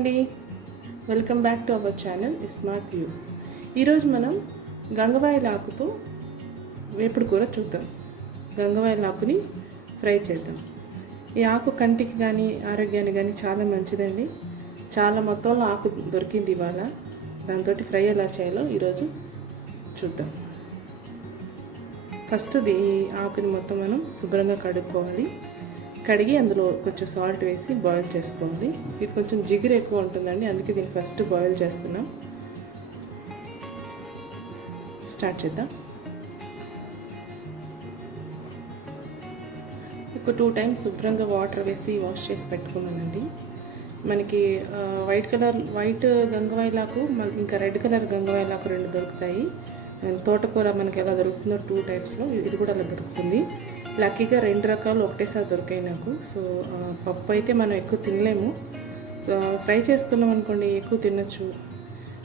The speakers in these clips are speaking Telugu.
అండి, welcome back to our channel smart view. ఈరోజు మనం గంగవాయిలాకుతో వేపుడు కూర చూద్దాం. గంగవాయిలాకుని ఫ్రై చేద్దాం. ఈ ఆకు కంటికి కానీ ఆరోగ్యానికి కానీ చాలా మంచిదండి. చాలా మొత్తంలో ఆకు దొరికింది ఇవాళ. దాంతో ఫ్రై ఎలా చేయాలో ఈరోజు చూద్దాం. ఫస్ట్ ఈ ఆకుని మొత్తం మనం శుభ్రంగా కడుక్కోవాలి. కడిగి అందులో కొంచెం సాల్ట్ వేసి బాయిల్ చేసుకోవాలి. ఇది కొంచెం జిగురు ఎక్కువ ఉంటుందండి, అందుకే దీన్ని ఫస్ట్ బాయిల్ చేస్తున్నాం. స్టార్ట్ చేద్దాం. ఒక 2 టైమ్స్ శుభ్రంగా వాటర్ వేసి వాష్ చేసి పెట్టుకున్నానండి. మనకి వైట్ గంగవాయిలాకు, ఇంకా రెడ్ కలర్ గంగవాయిలాకు 2 దొరుకుతాయి. తోటకూర మనకి ఎలా దొరుకుతుందో 2 టైప్స్లో ఇది కూడా అలా దొరుకుతుంది. లక్కీగా 2 రకాలు ఒకటేసారి దొరికాయి నాకు. సో పప్పు అయితే మనం ఎక్కువ తినలేము. ఫ్రై చేసుకున్నాం అనుకోండి ఎక్కువ తినచ్చు,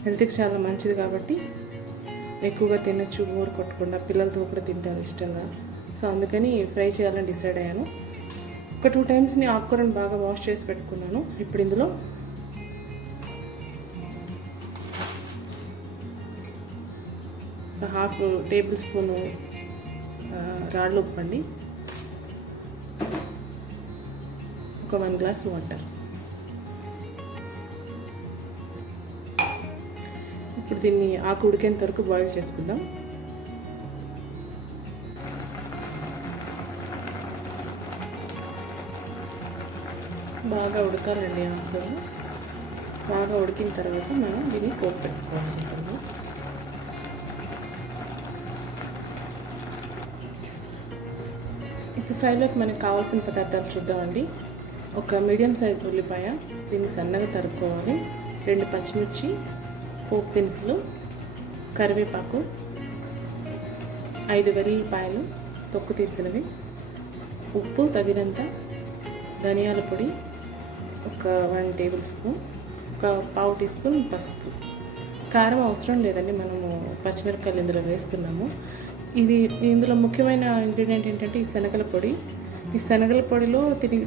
హెల్త్కి చాలా మంచిది కాబట్టి ఎక్కువగా తినచ్చు, బోర్ కొట్టకుండా. పిల్లలతో కూడా తింటారు ఇష్టంగా. సో అందుకని ఫ్రై చేయాలని డిసైడ్ అయ్యాను. ఒక 2 టైమ్స్ని ఆకుకూరను బాగా వాష్ చేసి పెట్టుకున్నాను. ఇప్పుడు ఇందులో ½ టేబుల్ స్పూను రాళ్ళ ఉప్పు అండి, ఒక 1 గ్లాస్ వాటర్. ఇప్పుడు దీన్ని ఆకు ఉడికేంత వరకు బాయిల్ చేసుకుందాం. బాగా ఉడకాలండి ఆకు. బాగా ఉడికిన తర్వాత మనం దీన్ని పోపు పెట్టుకోవాల్సి ఉంటుంది. ఇప్పుడు ఫ్రైలోకి మనకు కావాల్సిన పదార్థాలు చూద్దామండి. ఒక మీడియం సైజ్ ఉల్లిపాయ, దీన్ని సన్నగా తరుక్కోవాలి. 2 పచ్చిమిర్చి, పోపు దినుసులు, కరివేపాకు, 5 వెల్లుల్లిపాయలు తొక్కు తీసినవి, ఉప్పు తగినంత, ధనియాల పొడి ఒక 1 టేబుల్ స్పూన్, ఒక ½ టీ స్పూన్ పసుపు. కారం అవసరం లేదండి, మనము పచ్చిమిరపకాయలు ఇందులో వేస్తున్నాము. ఇందులో ముఖ్యమైన ఇంగ్రీడియంట్ ఏంటంటే ఈ శనగల పొడి. ఈ శనగల పొడిలో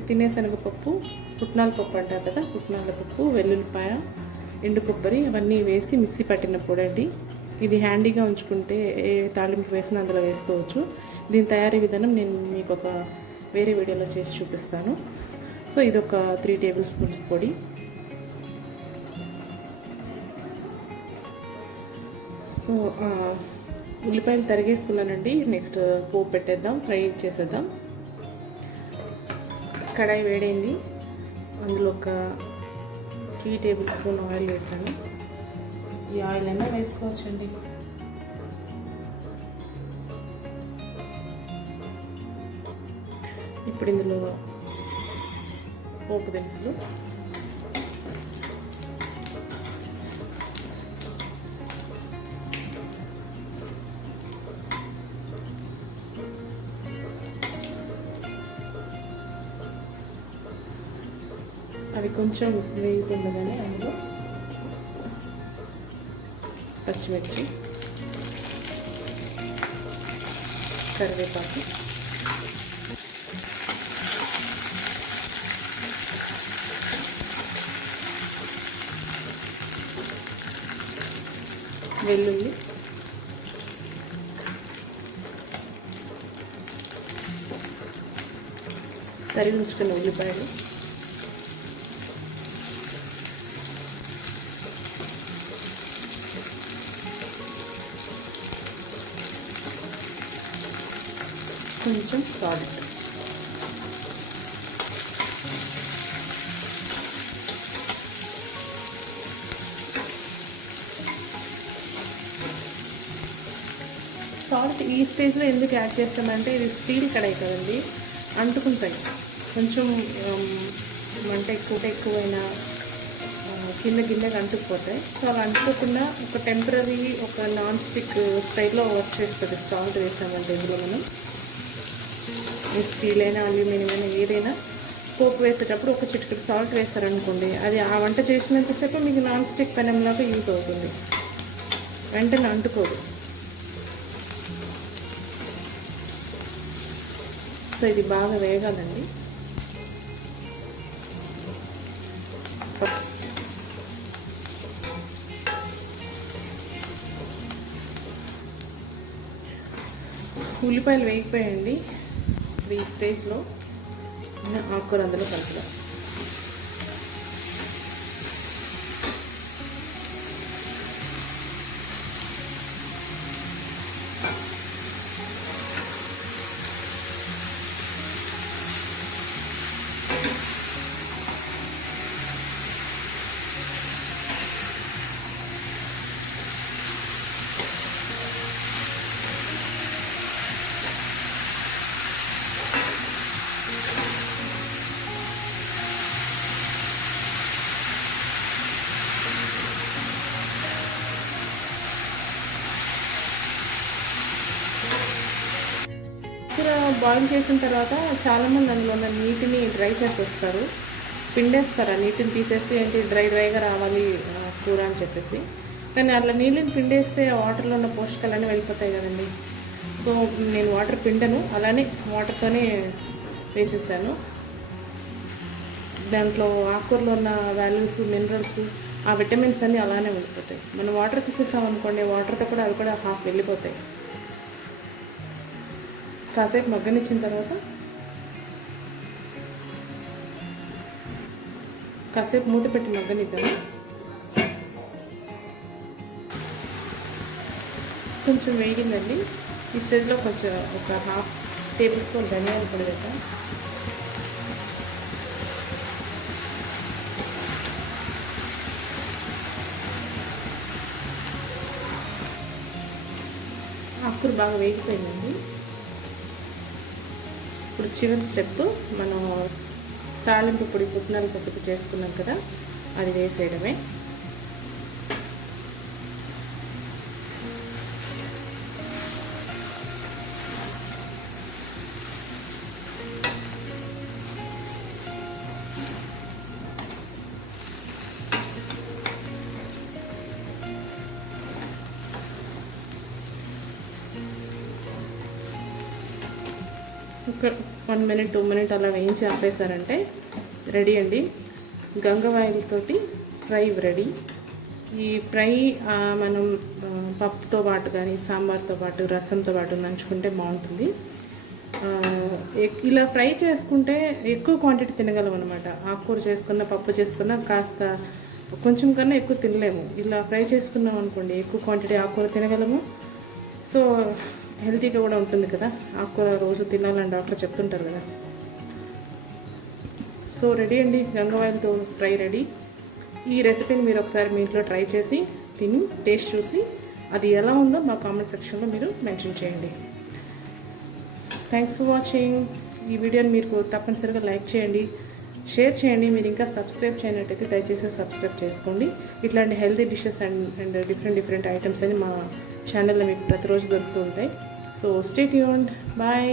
తినే శనగపప్పు, పుట్నాల పప్పు అంటారు కదా, పుట్నాల పప్పు, వెల్లుల్లిపాయ, ఎండు కొబ్బరి అవన్నీ వేసి మిక్సీ పట్టిన పొడి అండి. ఇది హ్యాండీగా ఉంచుకుంటే ఏ తాలింపు వేసినా అందులో వేసుకోవచ్చు. దీని తయారీ విధానం నేను మీకు ఒక వేరే వీడియోలో చేసి చూపిస్తాను. సో ఇది ఒక 3 టేబుల్ స్పూన్స్ పొడి. సో ఉల్లిపాయలు తరిగేసుకున్నానండి. నెక్స్ట్ పోపు పెట్టేద్దాం, ఫ్రై చేసేద్దాం. కడాయి వేడైంది, అందులో ఒక 3 టేబుల్ స్పూన్ ఆయిల్ వేసాను. ఈ ఆయిల్ అయినా వేసుకోవచ్చండి. ఇప్పుడు ఇందులో పోపు దినుసులు, అవి కొంచెం వేగుతుండగానే అందులో పచ్చిమిర్చి, కరివేపాకు, వెల్లుల్లి, తరిగి ఉంచుకున్న ఉల్లిపాయలు, కొంచెం సాల్ట్, సాల్ట్ ఈ స్టేజ్లో ఎందుకు యాడ్ చేస్తామంటే ఇది స్టీల్ కడాయి కదండి, అంటుకుంటాయి. కొంచెం మంట ఎక్కువైనా కిందకి అంటుకుపోతాయి. సో అలా అంటుకోకుండా ఒక టెంపరీ ఒక నాన్ స్టిక్ స్టైల్లో వర్క్ చేస్తుంది సాల్ట్ వేసామంటే. ఇందులో మనం స్టీల్ అయినా అల్యూమినియం అయినా ఏదైనా పోపు వేసేటప్పుడు ఒక చిటికెడు సాల్ట్ వేస్తారనుకోండి, అది ఆ వంట చేసినంతసేపు మీకు నాన్ స్టిక్ పెనంలాగా యూజ్ అవుతుంది, వెంటనే అంటుకోదు. సో ఇది బాగా వేగాలండి. ఉల్లిపాయలు వేగిపోయాయండి. ఈ స్టేజ్లో ఆకుకూర అందులో కలుపుదాం. కూర బాయిల్ చేసిన తర్వాత చాలామంది అందులో ఉన్న నీటిని డ్రై చేసేస్తారు, పిండేస్తారు. ఆ నీటిని తీసేసి ఏంటి డ్రైగా రావాలి కూర అని చెప్పేసి. కానీ అట్లా నీళ్ళని పిండేస్తే వాటర్లో ఉన్న పోషకాలన్నీ వెళ్ళిపోతాయి కదండి. సో నేను వాటర్ పిండను, అలానే వాటర్తోనే వేసేసాను. దాంట్లో ఆకుకూరలో ఉన్న వాల్యూస్, మినరల్స్, ఆ విటమిన్స్ అన్నీ అలానే వెళ్ళిపోతాయి. మనం వాటర్ తీసేసామనుకోండి, వాటర్తో కూడా అవి కూడా హాఫ్ వెళ్ళిపోతాయి. కాసేపు మగ్గనిచ్చిన తర్వాత కాసేపు మూత పెట్టి మగ్గనిద్దాము. కొంచెం వేగిందండి. ఈ స్టేజ్లో కొంచెం ఒక హాఫ్ టేబుల్ స్పూన్ ధనియాల పొడి వేద్దాం. ఆకుకూర బాగా వేగిపోయిందండి. ఇప్పుడు చివరి స్టెప్, మనం తాళింపు పొడి పుట్నాల పప్పుకి చేసుకున్నాం కదా, అది వేసేయడమే. ఒక 1 minute 2 minutes అలా వేయించి ఆపేసారంటే రెడీ అండి. గంగవాయిలతోటి ఫ్రై రెడీ. ఈ ఫ్రై మనం పప్పుతో పాటు కానీ, సాంబార్తో పాటు, రసంతో పాటు నంచుకుంటే బాగుంటుంది. ఇలా ఫ్రై చేసుకుంటే ఎక్కువ క్వాంటిటీ తినగలం అనమాట. ఆకుకూర చేసుకున్న, పప్పు చేసుకున్న కాస్త కొంచెం కన్నా ఎక్కువ తినలేము. ఇలా ఫ్రై చేసుకున్నాం అనుకోండి, ఎక్కువ క్వాంటిటీ ఆకుకూర తినగలము. సో హెల్తీగా కూడా ఉంటుంది కదా. ఆకుకూర రోజు తినాలని డాక్టర్ చెప్తుంటారు కదా. సో రెడీ అండి, గంగవాయిలతో ఫ్రై రెడీ. ఈ రెసిపీని మీరు ఒకసారి మీ ఇంట్లో ట్రై చేసి తిని టేస్ట్ చూసి అది ఎలా ఉందో మా కామెంట్ సెక్షన్లో మీరు మెన్షన్ చేయండి. Thanks for watching. ఈ వీడియోని మీరు తప్పనిసరిగా లైక్ చేయండి, షేర్ చేయండి. మీరు ఇంకా సబ్స్క్రైబ్ చేయనట్టయితే దయచేసి సబ్స్క్రైబ్ చేసుకోండి. ఇట్లాంటి healthy dishes and different items అని మా ఛానల్లో మీకు ప్రతిరోజు దొరుకుతూ ఉంటాయి. So stay tuned. బాయ్.